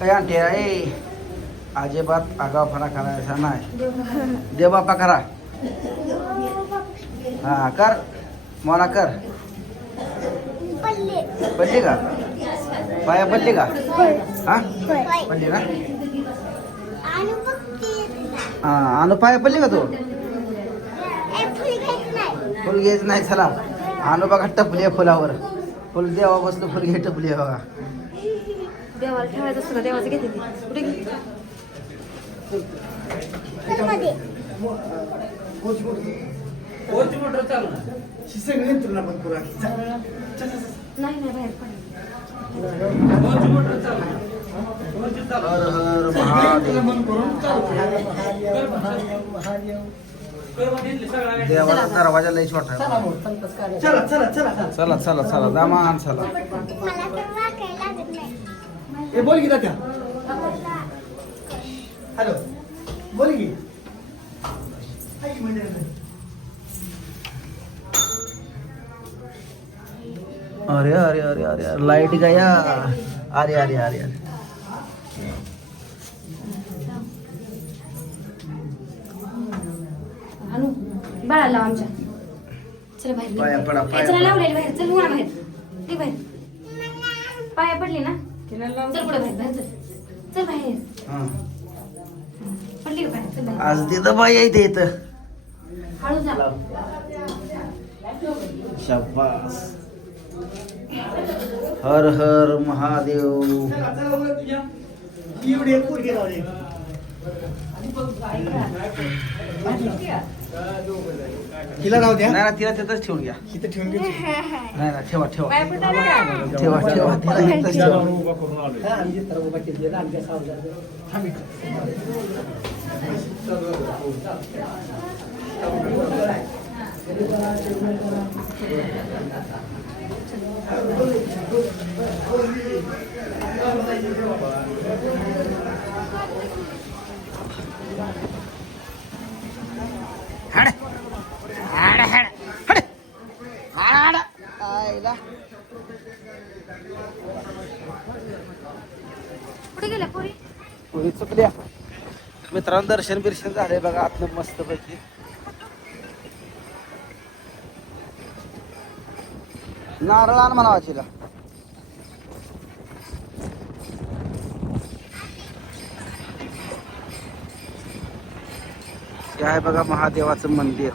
काय आणते ए अजिबात आगावपणा करायचा नाही देवबापा करा हा कर मोना कर पडली का पाया पडली का हा पडली ना हा अनु पाया पडली का तू फुल घ्यायचं नाही चला आणू बघा टपली आहे फुलावर फुल देवा बसलो फुल घे टपली आहे बघा देवाला ठेवायचं असतं ना देवाचं घेते ती कुठे गेली? नाही नाही बाहेर पडली हर हर महादेव. देवाचा दरवाजा लई छोटा आहे. चला चला चला चला चला. चला दामान चला. ए बोल की त्या हॅलो. बोल की. अरे अरे अरे अरे अरे लाइट गया. अरे अरे अरे अरे. बाळाला लाव आमच्या. चला बाहेर. पाया पडा, पाया चला पडा. लावलेली बाहेर. चल मुळा बाहेर. निघ बाहेर. पाया पडली ना? चल पुढे. बाहेर बाहेर चल चल बाहेर हा. पडली का बाहेर चल बाहेर आज तिथं बाई येते इथं. हळू जा शाबास. हर हर महादेव. एवढी एक पोरगी लावली हिला राहू द्या. नाही ना तिला तिथंच ठेवून घ्या. इथं ठेवून घ्यायची नाही ना ठेवा ठेवा. ठेवा ठेवा तिला इथंच ठेवा हा, आम्ही जिथं उभा केली आहे ना, आमच्या सावजाला. थांब इथं. हाड हाड हाड हाड हाड आईला कुठे गेल्या पोरी? पुरी चुकल्या. मित्रांनो दर्शन बिर्शन झाले बघा आतनं मस्त पैकी नारळ आण म्हणा वाचीला. हे आहे बघा महादेवाचं मंदिर.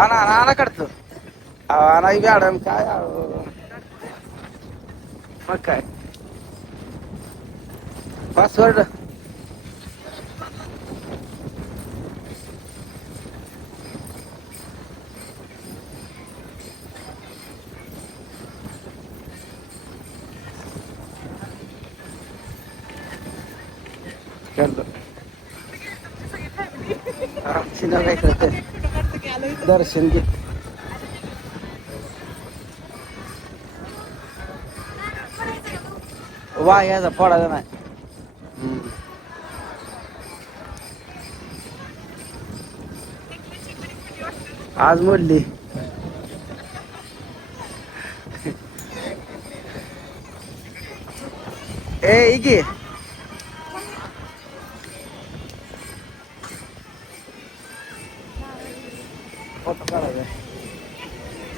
आणा आणा आणा काढतो आणा मॅडम काय अहो. मग काय पासवर्ड करतो आमची नाव काय करते दर्शन घे. वा याचा पडायचा नाही. आज मोडली. ए इकी.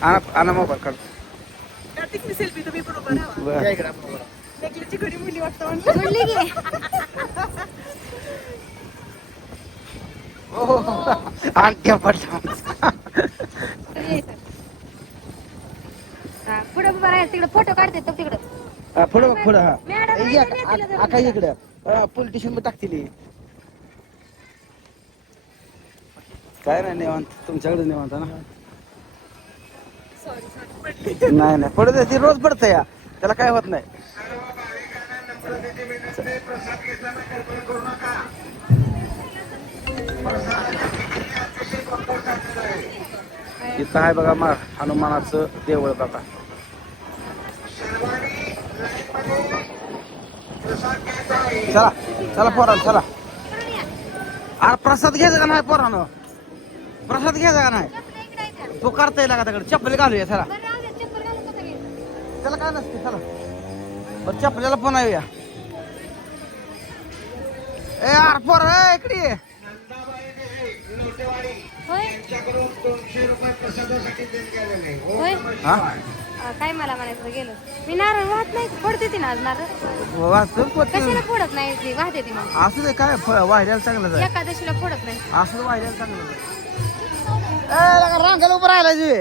आणा आणा मोबाईल काढ. सेल्फी तुम्ही बरोबर राहा. बरं. या इकडं आपण बघा. लेकलीची घडी मुली वाटतं म्हणलं. सोडली की. हो, हो, हो. अंगठ्या पडल्या. हा, पुढे उभा राहायचं तिकडे फोटो काढते तो तिकडे. पुढं हा. इकडं पोलीस स्टेशनमध्ये टाकतील काय नाही निवांत तुमच्याकडे निवांत ना? नाही नाही पडत ती रोज पडतं या. त्याला काय होत नाही. इथं आहे बघा मा हनुमानाचं देवळ बघा. चला चला पोरान चला. अरे प्रसाद घ्यायचा का नाही पोरानं? प्रसाद घ्यायचा का नाही? तो करता येईल का तिकडे चप्पल घालूया दे, घे? त्याला काय नसते चला. बरं चपल्याला पण येऊया. ए यार पोर ए, इकडे ये. होय? होय? हा? अं, काय मला म्हणायचं गेलो. मी नारळ वाहत नाही फोडते ती ना आज नारळ. कशाला फोडत नाही ती? वाहते ती मग. असू दे काय फ- वाहिल्याला चांगलं एकादशीला फोडत नाही. असं तर वाहिल्याला चांगलं. ए लगा रांगाला उभं राहिला जी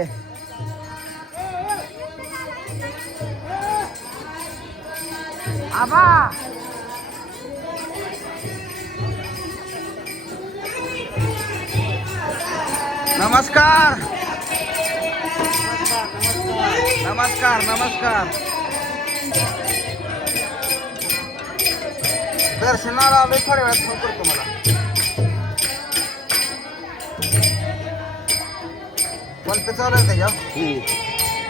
आबा. नमस्कार. नमस्कार नमस्कार. दर्शनाला आलोय थोड्या वेळात फोन करतो मला. फोन पे चालू आहे त्याच्यावर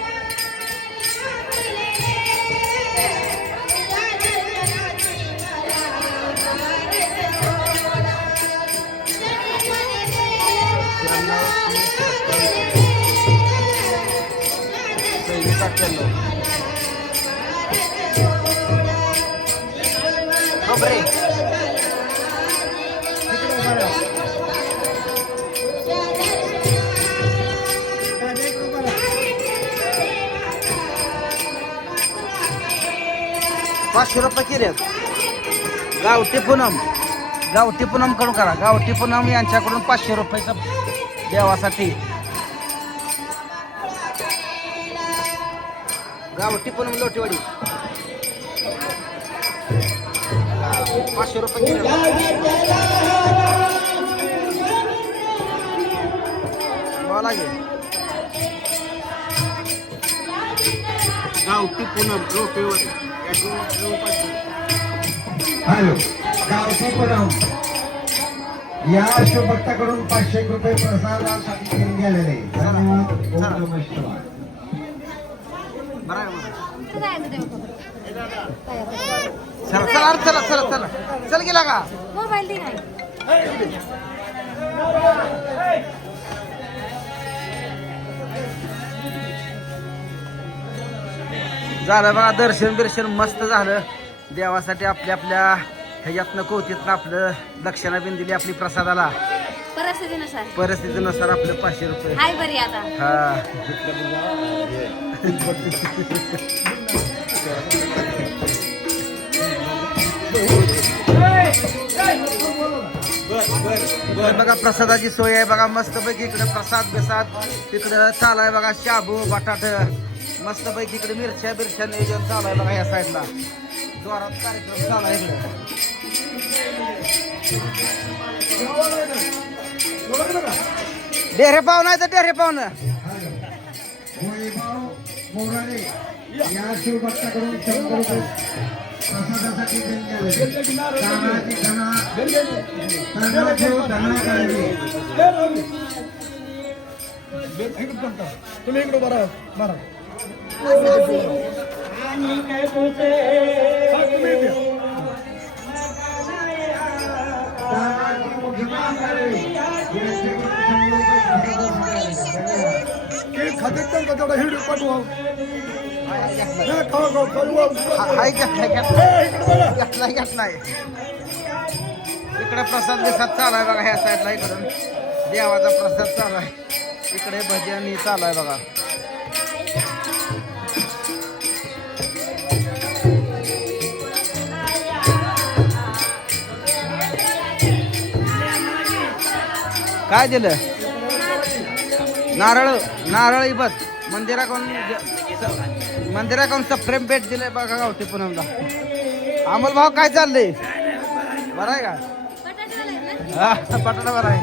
सैनिक पाचशे रुपये केलेत गावठी पूनम. गावठी पूनमकडून करा. गावठी पूनम यांच्याकडून पाचशे रुपयाचं देवासाठी. गावठी पूनम लोटीवाडी. पाचशे रुपये केले बोला गे गावठी पूनम लोटेवाडी. हॅलो गावठी पुनम या शिवभक्ताकडून पाचशे रुपये प्रसादासाठी देऊन गेलेले धन्यवाद ओम नमः शिवाय बरं आहे मग. कुठं जायचं देवा काय चला चला अरे चला चला चला चल गेला का मोबाईल झालं बघा दर्शन बिर्शन मस्त झालं. देवासाठी आपल्या आपल्या ह्याच्यातनं कौतीतनं आपलं दक्षिणा बिन दिली आपली प्रसादाला. परिस्थितीनुसार. परिस्थितीनुसार आपलं पाचशे रुपये. हाय बरी आता. हा. बघा प्रसादाची सोय आहे बघा मस्त पैकी इकडे प्रसाद बिसाद तिकडं चालाय बघा शाबू बटाट. मस्त पैकी इकडे मिरच्या बिरच्या नियोजन चालाय बघा या साईडला. जोरात कार्यक्रम चालाय इकडे. डेरे पाहुणं आहे तर डेरे पाहुणं या शिवभक्ताकडून शंभर रुपये तुम्ही इकडे बरा बरा हिडू पाठवा इकडे प्रसाद दिसत चालू आहे बघा ह्या साईडला इकडून. देवाचा प्रसाद चालू आहे. इकडे भजन हे चालू आहे बघा. काय दिलं? नारळ नारळ इबत मंदिराकडून मंदिराकडून सप्रेम भेट दिलंय बघा गावठी पुनमला. अमोल भाऊ काय चाललंय? बरं आहे का? हा बटाटा बरा आहे.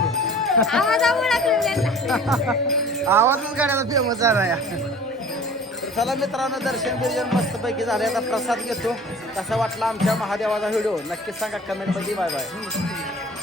आवाजच गाड्याला फेमस झाला या. चला मित्रांनो दर्शन बिर्शन मस्त पैकी झाले आता प्रसाद घेतो. कसा वाटला आमच्या महादेवाचा व्हिडिओ? नक्कीच सांगा कमेंटमध्ये. Bye bye.